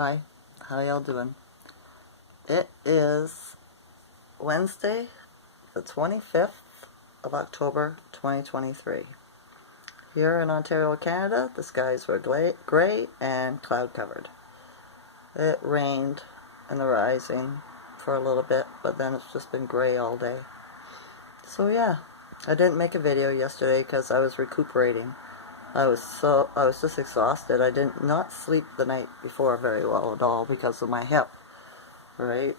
Hi, how y'all doing? It is Wednesday, the 25th of October, 2023. Here in Ontario, Canada, the skies were gray and cloud covered. It rained in the rising for a little bit, but then it's just been gray all day. So yeah, I didn't make a video yesterday because I was recuperating. I was just exhausted. I did not sleep the night before very well at all because of my hip, right?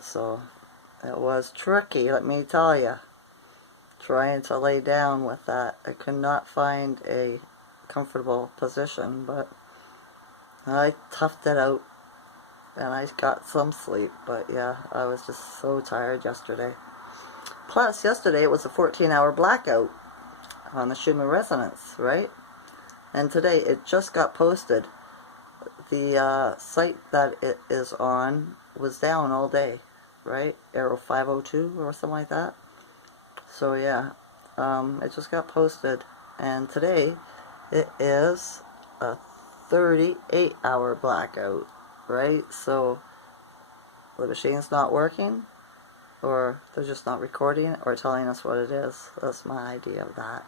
So it was tricky, let me tell you, trying to lay down with that. I could not find a comfortable position, but I toughed it out and I got some sleep. But yeah, I was just so tired yesterday. Plus, yesterday it was a 14-hour blackout on the Schumann resonance, right? And today it just got posted. The site that it is on was down all day, right? Arrow 502 or something like that. So yeah, it just got posted, and today it is a 38-hour blackout, right? So the machine's not working, or they're just not recording it or telling us what it is. That's my idea of that,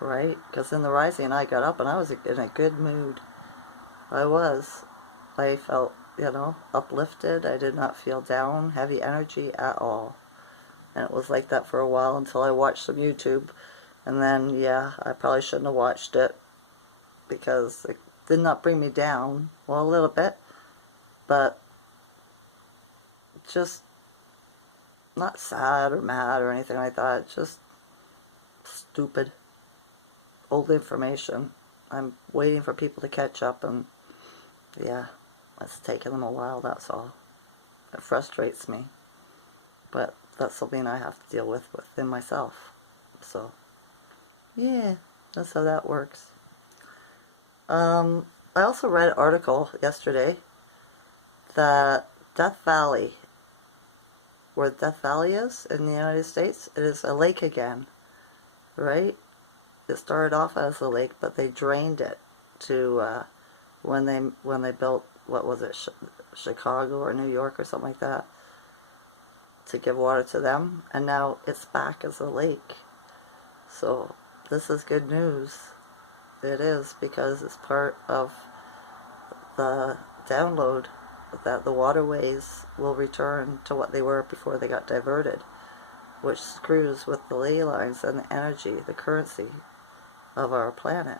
right? Because in the rising I got up and I was in a good mood. I felt, uplifted. I did not feel down, heavy energy at all. And it was like that for a while until I watched some YouTube. And then, yeah, I probably shouldn't have watched it because it did not bring me down. Well, a little bit, but just not sad or mad or anything like that. Just stupid, old information. I'm waiting for people to catch up, and yeah, it's taking them a while, that's all. It frustrates me, but that's something I have to deal with within myself. So yeah, that's how that works. I also read an article yesterday that Death Valley, where Death Valley is in the United States, it is a lake again, right? It started off as a lake, but they drained it to when they built, what was it, Chicago or New York or something like that, to give water to them, and now it's back as a lake. So this is good news. It is, because it's part of the download that the waterways will return to what they were before they got diverted, which screws with the ley lines and the energy, the currency of our planet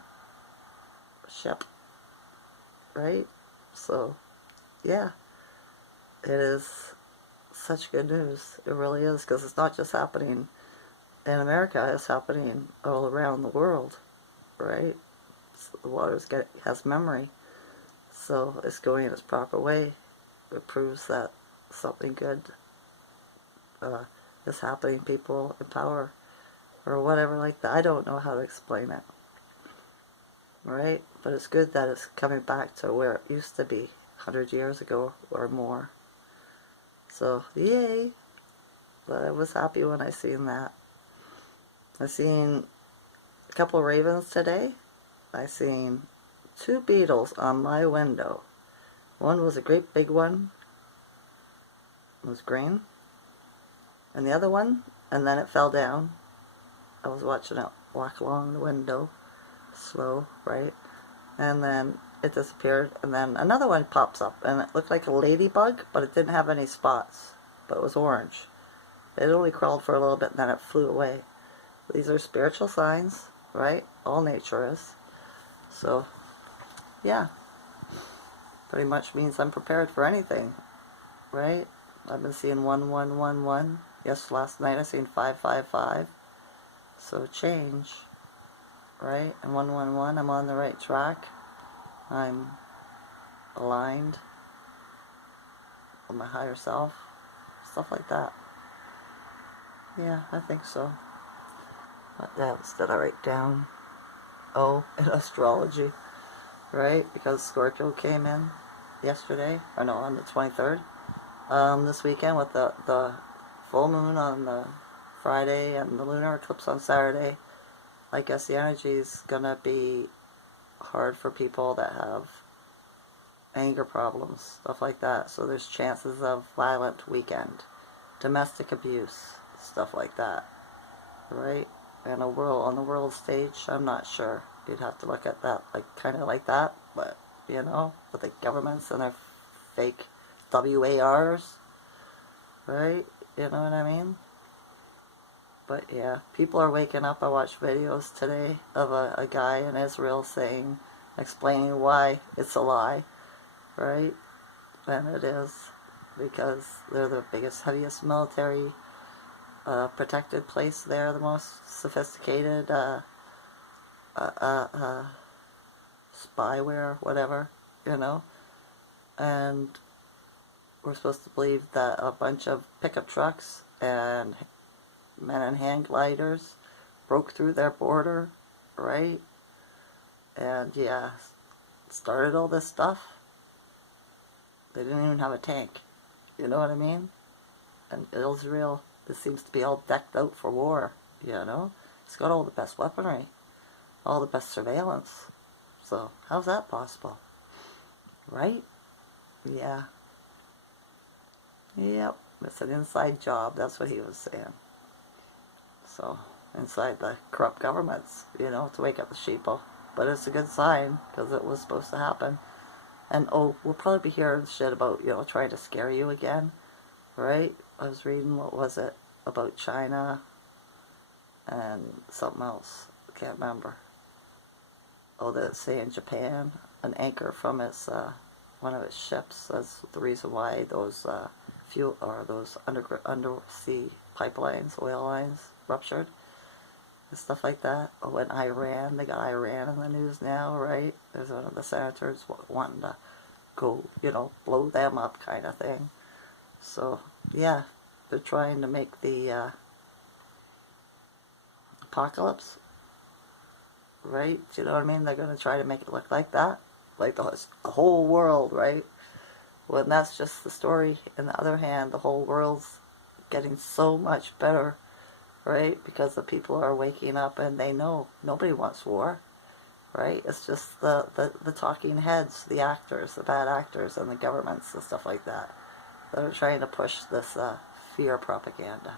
ship, right? So yeah, it is such good news. It really is, because it's not just happening in America, it's happening all around the world, right? So the water has memory, so it's going in its proper way. It proves that something good is happening. People in power or whatever like that. I don't know how to explain it, right? But it's good that it's coming back to where it used to be 100 years ago or more. So yay! But I was happy when I seen that. I seen a couple of ravens today. I seen 2 beetles on my window. One was a great big one. It was green. And the other one, and then it fell down. I was watching it walk along the window, slow, right? And then it disappeared, and then another one pops up, and it looked like a ladybug, but it didn't have any spots, but it was orange. It only crawled for a little bit, and then it flew away. These are spiritual signs, right? All nature is. So, yeah. Pretty much means I'm prepared for anything, right? I've been seeing 1111. Yes, last night I seen 555. So change, right? And 111, I'm on the right track. I'm aligned with my higher self. Stuff like that. Yeah, I think so. What else did I write down? Oh, in astrology, right? Because Scorpio came in yesterday, or no, on the 23rd. This weekend with the full moon on the Friday and the lunar eclipse on Saturday. I guess the energy is gonna be hard for people that have anger problems, stuff like that. So there's chances of violent weekend, domestic abuse, stuff like that, right? And on the world stage, I'm not sure. You'd have to look at that, like, kind of like that, but, you know, with the governments and their fake WARs, right? You know what I mean? But yeah, people are waking up. I watched videos today of a guy in Israel explaining why it's a lie, right? And it is, because they're the biggest, heaviest military protected place there, the most sophisticated spyware, whatever, you know. And we're supposed to believe that a bunch of pickup trucks and men in hang gliders broke through their border, right? And yeah, started all this stuff. They didn't even have a tank. You know what I mean? And Israel, this seems to be all decked out for war, you know? It's got all the best weaponry, all the best surveillance. So, how's that possible? Right? Yeah. Yep. It's an inside job, that's what he was saying. So, inside the corrupt governments, you know, to wake up the sheeple. But it's a good sign, because it was supposed to happen. And, oh, we'll probably be hearing shit about, you know, trying to scare you again, right? I was reading, what was it, about China and something else. I can't remember. Oh, that it's saying Japan, an anchor from its, one of its ships. That's the reason why those fuel, or those undersea pipelines, oil lines, ruptured. And stuff like that. Oh, and Iran, they got Iran in the news now, right? There's one of the senators wanting to go, you know, blow them up kind of thing. So, yeah, they're trying to make the apocalypse, right? Do you know what I mean? They're going to try to make it look like that. Like the whole world, right? When that's just the story. On the other hand, the whole world's getting so much better, right? Because the people are waking up and they know nobody wants war, right? It's just the talking heads, the actors, the bad actors, and the governments and stuff like that are trying to push this fear propaganda.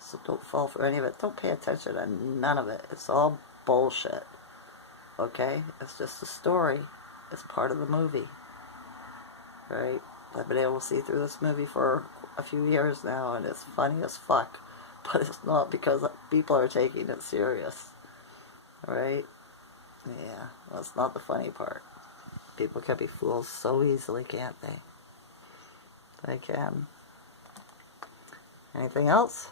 So don't fall for any of it. Don't pay attention to none of it. It's all bullshit, okay? It's just a story. It's part of the movie, right? I've been able to see through this movie for a few years now, and it's funny as fuck. But it's not, because people are taking it serious, right? Yeah, that's not the funny part. People can be fooled so easily, can't they? They can. Anything else?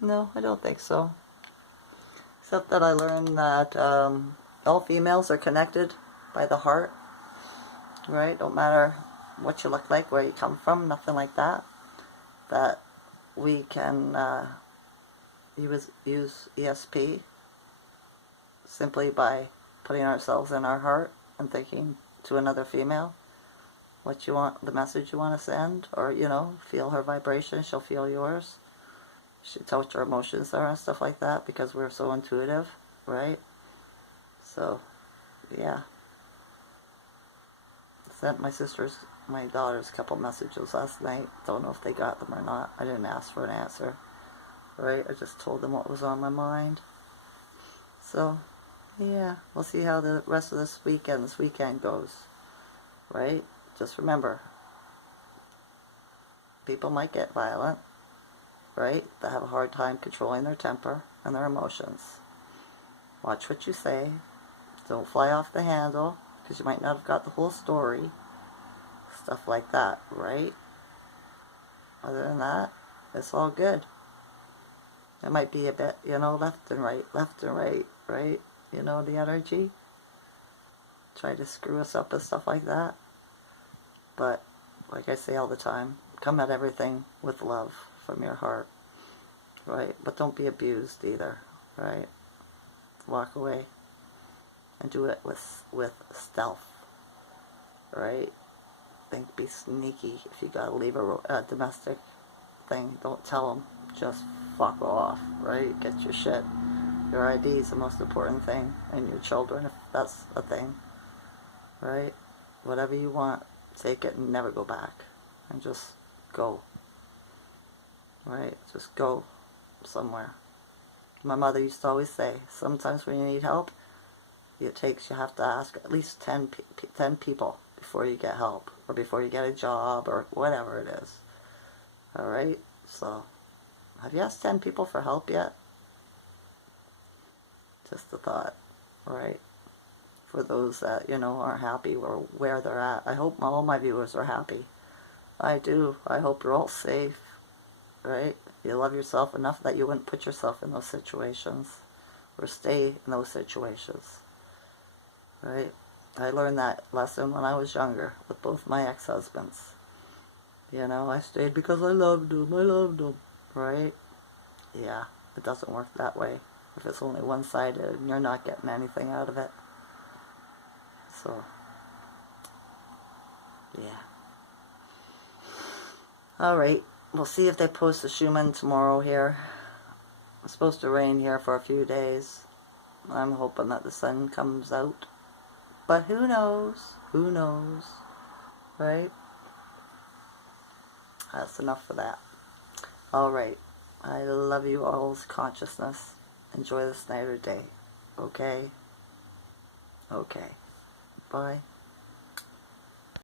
No, I don't think so. Except that I learned that all females are connected by the heart, right? Don't matter what you look like, where you come from, nothing like that. That we can use ESP simply by putting ourselves in our heart and thinking to another female what you want, the message you want to send, or, you know, feel her vibration, she'll feel yours. She tells what your emotions are and stuff like that, because we're so intuitive, right? So, yeah. Sent my daughters a couple messages last night. Don't know if they got them or not. I didn't ask for an answer, right? I just told them what was on my mind. So, yeah, we'll see how the rest of this weekend goes, right? Just remember, people might get violent, right? They have a hard time controlling their temper and their emotions. Watch what you say. Don't fly off the handle, because you might not have got the whole story. Stuff like that, right? Other than that, it's all good. It might be a bit, you know, left and right, right? You know, the energy. Try to screw us up and stuff like that. But, like I say all the time, come at everything with love from your heart, right? But don't be abused either, right? Walk away and do it with stealth, right? Think, be sneaky. If you gotta leave a domestic thing, don't tell them. Just fuck off, right? Get your shit. Your ID is the most important thing, and your children, if that's a thing. right? Whatever you want, take it and never go back. And just go, right? Just go somewhere. My mother used to always say, sometimes when you need help, you have to ask at least 10 people before you get help, or before you get a job, or whatever it is. Alright? So, have you asked 10 people for help yet? Just a thought, right? For those that, aren't happy or where they're at. I hope all my viewers are happy. I do. I hope you're all safe, right? You love yourself enough that you wouldn't put yourself in those situations or stay in those situations, right? I learned that lesson when I was younger with both my ex-husbands. I stayed because I loved them, right? Yeah, it doesn't work that way if it's only one-sided and you're not getting anything out of it. So, yeah. Alright, we'll see if they post the Schumann tomorrow here. It's supposed to rain here for a few days. I'm hoping that the sun comes out. But who knows? Who knows? Right? That's enough for that. Alright. I love you all's consciousness. Enjoy this night or day. Okay? Okay. Bye.